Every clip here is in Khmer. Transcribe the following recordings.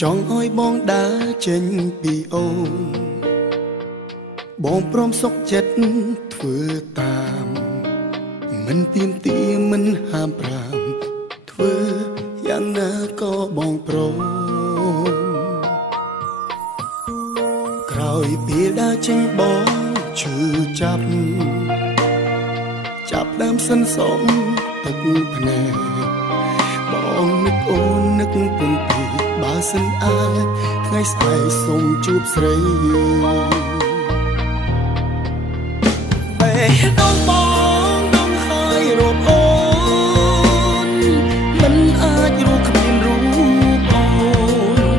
ចង់ឲ្យបងដើរចេញពីអូនបងព្រមសុខចិត្តធ្វើតាមមិនទៀមទាមិនហាមប្រាមធ្វើយ៉ាងណាក៏បងព្រមក្រោយពេលដើរចេញបងឈឺចាប់ដើមសិនសំទឹកភ្នែកបងនឹកអូននឹកពន់ពីបើសិនអាចថ្ងៃស្អែកសូមជួបស្រីពេលដងបងដងហើយរកអូនមិនអាចរកគ្មានរូបអូន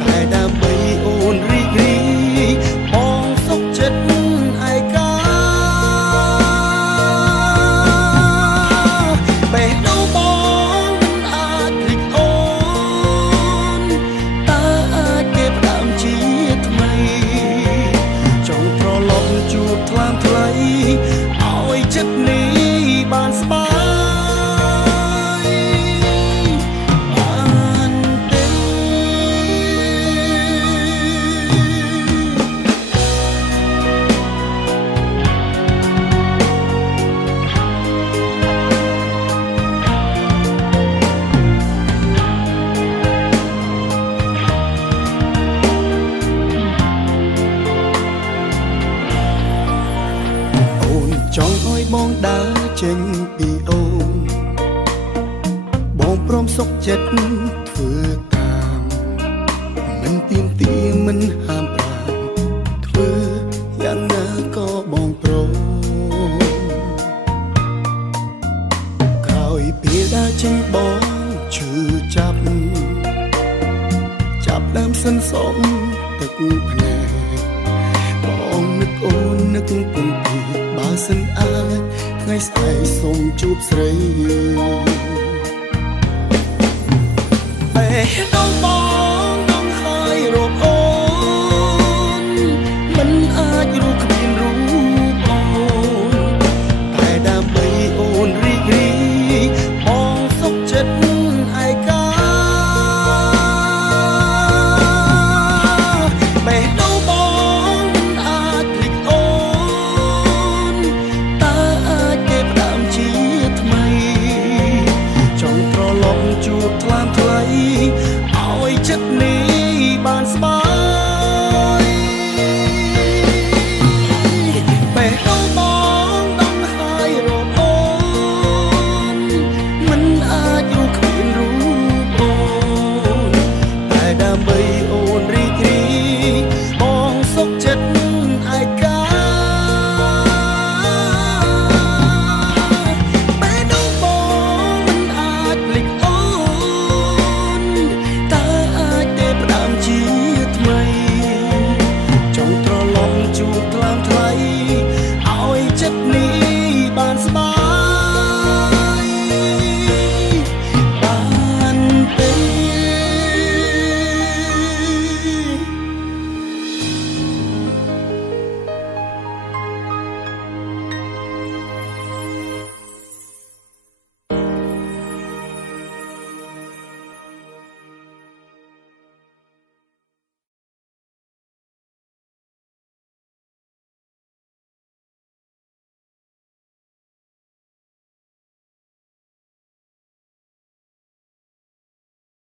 តែដើម្បីអូនរីករាយបងសុខចិត្តឯកាពេលដងបងមិនអាចភ្លេចអូនតើអាចគេផ្ដើមជាថ្មីចង់ត្រឡប់ជួបថ្លាមថ្លៃឲ្យចិត្តនេះបានស្បាយបានទេចង់ឲ្យបងដើរចេញពីអូនបងព្រមសុខចិត្តធ្វើតាមមិនទៀមទាមិនហាមប្រាមធ្វើយ៉ាងណាក៏បងព្រមក្រោយពេលដើរចេញបងឈឺចាប់ដើមសិនសំទឹកភ្នែកបងនឹកអូននឹកពន់ពីបើសិនអាចថ្ងៃស្អែកសូមជួបស្រីពេលដងបងដងហើយរកអូនមិនអាចរកគ្មានរូបអូនតែដើម្បីអូនរីករាយបងសុខចិត្តឯកាពេលដងបងមិនអាចភ្លេចអូនតើអាចគេផ្ដើមជាថ្មីចង់ត្រឡប់ជួបថ្លាមថ្លៃ